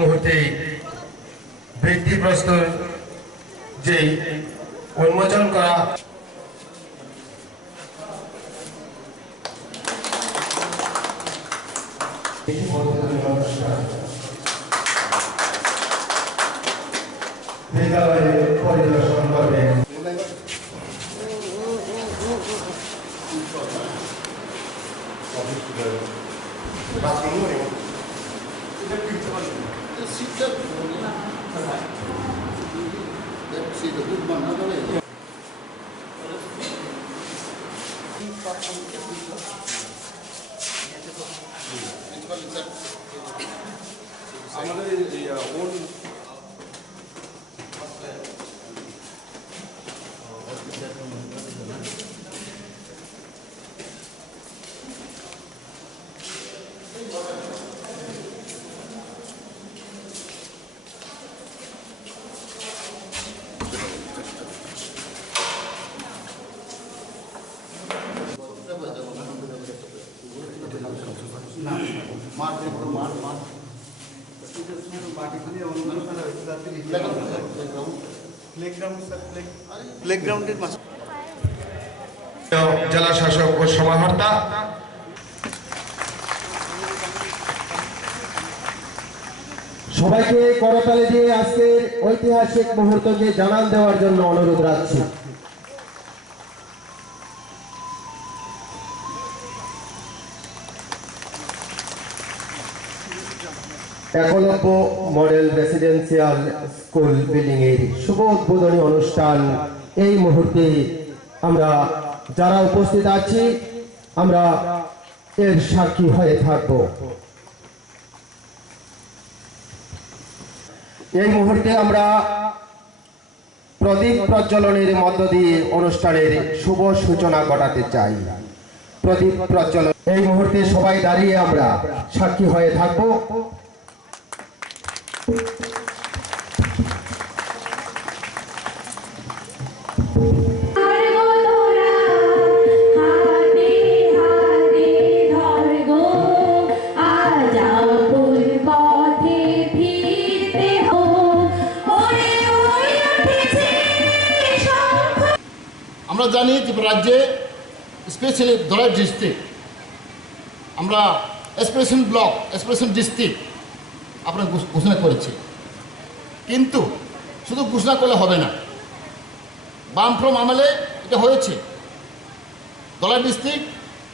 মুহূর্তে ভিত্তিপ্রস্তর যে উন্মোচন করা বিদ্যালয়ে পরিদর্শন করবেন। জেলা শাসক ও সমাহর্তা সবাইকে করতালি দিয়ে আজকের ঐতিহাসিক মুহূর্তকে জানান দেওয়ার জন্য অনুরোধ রাখছি। Eklavya model residential school building এর শুভ উদ্বোধনী অনুষ্ঠান এই মুহূর্তে আমরা যারা উপস্থিত আছি আমরা এর সাক্ষী হয়ে থাকব। এই মুহূর্তে আমরা প্রদীপ প্রজ্বলনের মধ্য দিয়ে অনুষ্ঠানের শুভ সূচনা ঘটাতে চাই। প্রদীপ প্রজ্বলন এই মুহূর্তে সবাই দাঁড়িয়ে আমরা সাক্ষী হয়ে থাকব। আমরা জানি ত্রিপুরা রাজ্যে স্পেশালি ধলাই ডিস্ট্রিক্ট আমরা এক্সপ্রেশন ব্লক এক্সপ্রেশন ডিস্ট্রিক্ট আপনার ঘোষণা করেছি, কিন্তু শুধু ঘোষণা করলে হবে না। বামফ্রম আমলে এটা হয়েছে ধলাই ডিস্ট্রিক্ট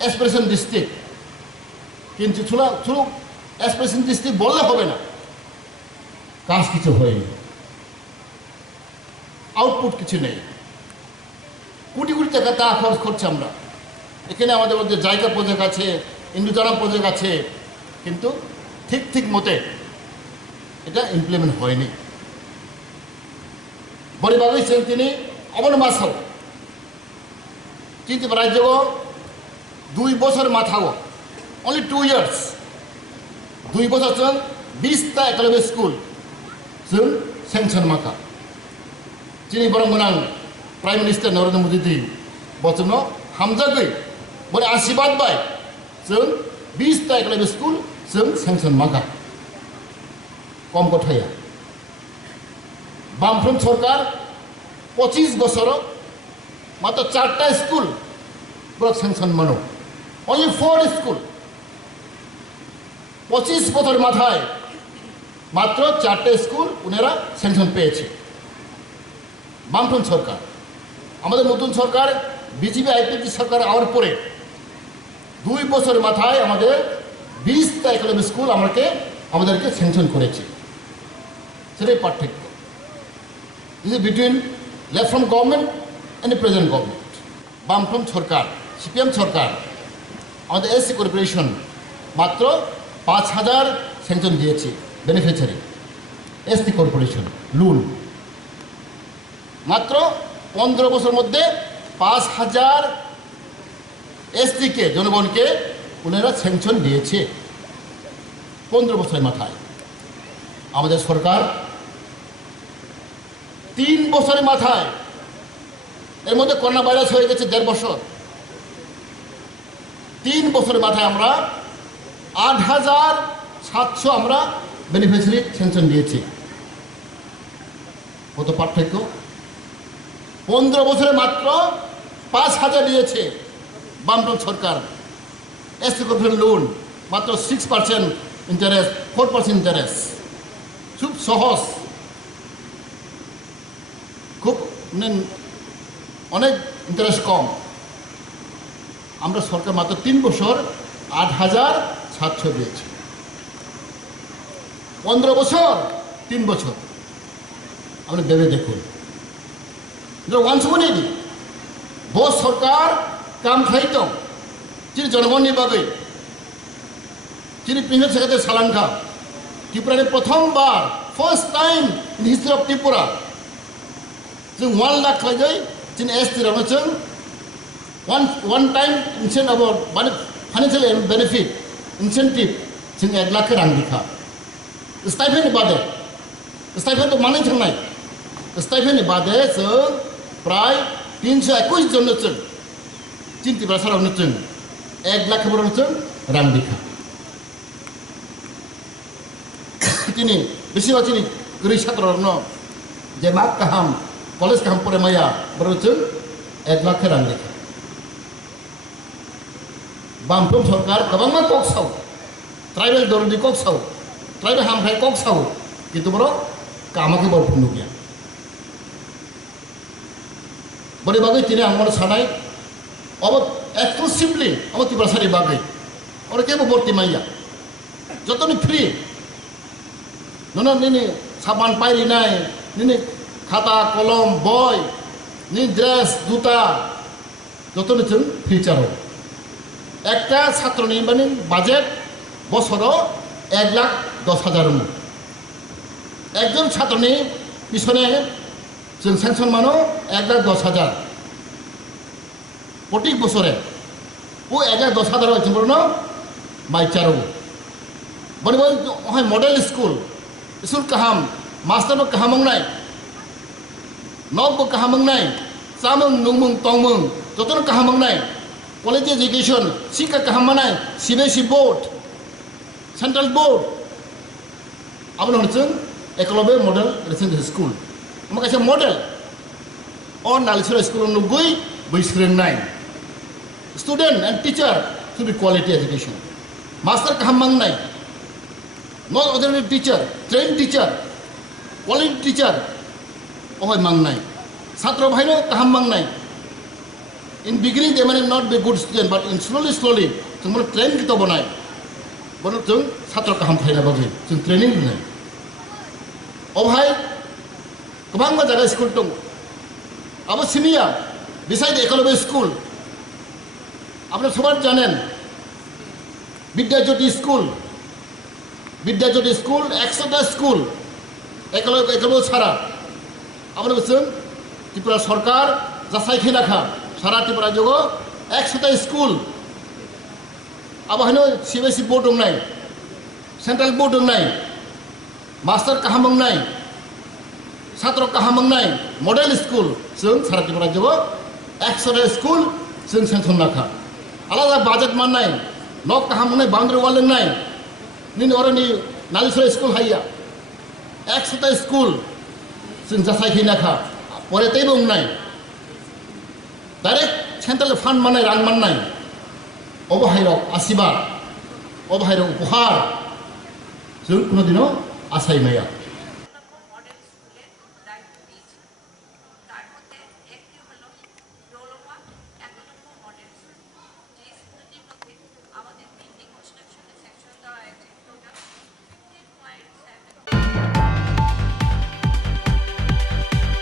এক্সপ্রেশন ডিস্ট্রিক্ট, কিন্তু শুধু এক্সপ্রেশন ডিস্ট্রিক্ট বললে হবে না, কাজ কিছু হয়নি, আউটপুট কিছু নেই। কোটি কোটি টাকা তা খরচ করছে আমরা। এখানে আমাদের মধ্যে জায়গা প্রজেক্ট আছে, ইন্দুজারাম প্রজেক্ট আছে, কিন্তু ঠিক মতে এটা ইমপ্লিমেন্ট হয়নি। বলিবাগিয়েছেন তিনি অমন মাসও কিন্তু রাজ্য 2 বছর মাথাও অনলি 2 ইয়ার্স 2 বছর 20টা একলব্য স্কুল जों सेंसन माखा चिनी बरं गोनां प्राइम मिनिस्टार नरेंद्र मोदी दी बचनो हामजागै बरे आशीर्वाद बाय जों 20टा एकलब्य स्कुल जों सेंसन माखा कम कथाया बामफ्रम सरकार 25 बছर मात्र 4टा स्कुल ब्लक सेंसन मानो ओनली 4 स्कुल 25 বছর মাথায় মাত্র 4টা স্কুল উনারা সেংশন পেয়েছে বামফ্রম সরকার। আমাদের নতুন সরকার বিজেপি আইপিপি সরকার আওয়ার পরে 2 বছর মাথায় আমাদের 20টা একলব্য স্কুল আমাদেরকে সেংশন করেছে। সেটাই পার্থক্য is between left front government and present government. বামফ্রম সরকার সিপিএম সরকার আমাদের এসসি কর্পোরেশন মাত্র 5000 সেংশন দিয়েছে বেনিফিশিয়ারি। এসটি কর্পোরেশন লুন মাত্র 15 বছর মধ্যে 5000 এসটিকে জনগণকে ওনারা সেংশন দিয়েছে 15 বছরের মাথায়। আমাদের সরকার 3 বছরের মাথায়, এর মধ্যে করোনা ভাইরাস হয়ে গেছে 1.5 বছর, 3 বছরের মাথায় আমরা 8700 আমরা বেনিফিশিয়ারি স্যাংশন দিয়েছে। কত পার্থক্য! 15 বছরে মাত্র 5,000 দিয়েছে বামফ্রন্ট সরকার। এসটি কর্পোরেশন লোন মাত্র 6% ইন্টারেস্ট, 4% ইন্টারেস্ট, খুব সহজ, খুব অনেক ইন্টারেস্ট কম। আমরা সরকার মাত্র 3 বছর 8,700 দিয়েছে। 15 বছর 3 বছর, আপনি ভেবে দেখুন। ওয়ানসুমনি বোস সরকার কাম খাইত যিনি জনগণনি বাকে যিনি প্রিমিয়ার সেক্রেটারি সালাঙ্কা ত্রিপুরার প্রথমবার first time in history of Tripura जों 1 लाख खालायदै जों एसटी रावनो जों वन टाइम इनसेन्ट अब माने फाइनेंशियल बेनिफिट इनसेंटिव जों 1 लाख रां दिखा स्टाइपेन्ड बादे स्टाइपेन्ड माने थांनाय स्टाइपेन्ड बादे जों प्राय 321 जन जों त्रिपुरा सारावनो जों 1 लाख बरावनो जों रां दिखा তিনি বেশিরভাগ তিনি গরিব ছাত্ররত্ন যে মাক কাহাম কলেজ কাহাম পরে মাইয়া বরঞ্চন 1 লাখ রাं দেখে বামফ্রন্ট সরকার गोबां ককসাও ট্রাইবেল দরদি ককসাও ট্রাইবেল হামফাই ককসাও কিন্তু বড় কামাকে বড় ফুন্নু গিয়া বড় বাগে তিনি আমার সানাই অব এক্সক্লুসিভলি আমার ত্রিপুরা সারি বাগে ওরা কেবল ভর্তি মাইয়া যতনি ফ্রি নন নিনি সাবান পাইলি নাই নিনি খাতা কলম বই নি ড্রেস জুতা যত নিচ্ছেন ফিচার একটা ছাত্র নির্মাণী বাজেট বছরও 1,10,000 একজন ছাত্র নিয়ে পিছনে जों স্যাংশন মানো 1,10,000 প্রতি বছরে ও 1,10,000 হয়েছে বলো না বাইচারও বলে হয় model school school kaham master bo kaham nai nok bo kaham nai samung nungmung tongmung jotono kaham nai college education sikha kaham nai CBSE board central board abon hojeng ekolobe model residential school amaka se model on nalisura school nugui boisreng nai student and teacher should be quality education master kaham nai not ordinary teacher, trained teacher, quality teacher, oh mangnai. Satra bhaino kaham mangnai. In beginning they may not be good student, but in slowly, tumor train kita bonai. Bono tung satra kaham bhaina bagi, tung training nai. Oh bhai, kabang ma jaga school tung. Abo senior, beside Ekolobe school. Apna sobar janen. Vidyajyoti school. Vidyajyoti school 100টা school Eklavya ছাড়া আমরা বলছেন ত্রিপুরা সরকার যাচাই খেয়ে রাখা সারা ত্রিপুরা যোগ 100টা school আবার CBSE board নাই সেন্ট্রাল বোর্ড নাই মাস্টার কাহাম নাই ছাত্র কাহাম নাই মডেল স্কুল जों সারা ত্রিপুরা যোগ 100টা স্কুল जों স্যাংশন রাখা আলাদা বাজেট মান নাই নক কাহাম নাই বাউন্ডারি ওয়াল নাই nin orang ni nalisura school haya 100টা স্কুল जों যাচাই খেয়ে রাখা পরে তাই বং নাই ডাইরেক্ট সেন্ট্রাল ফান্ড মানে রাং মান নাই অবহাইরক আশীর্বাদ অবহাইরক উপহার जों কোনোদিনও আশাই মাইয়া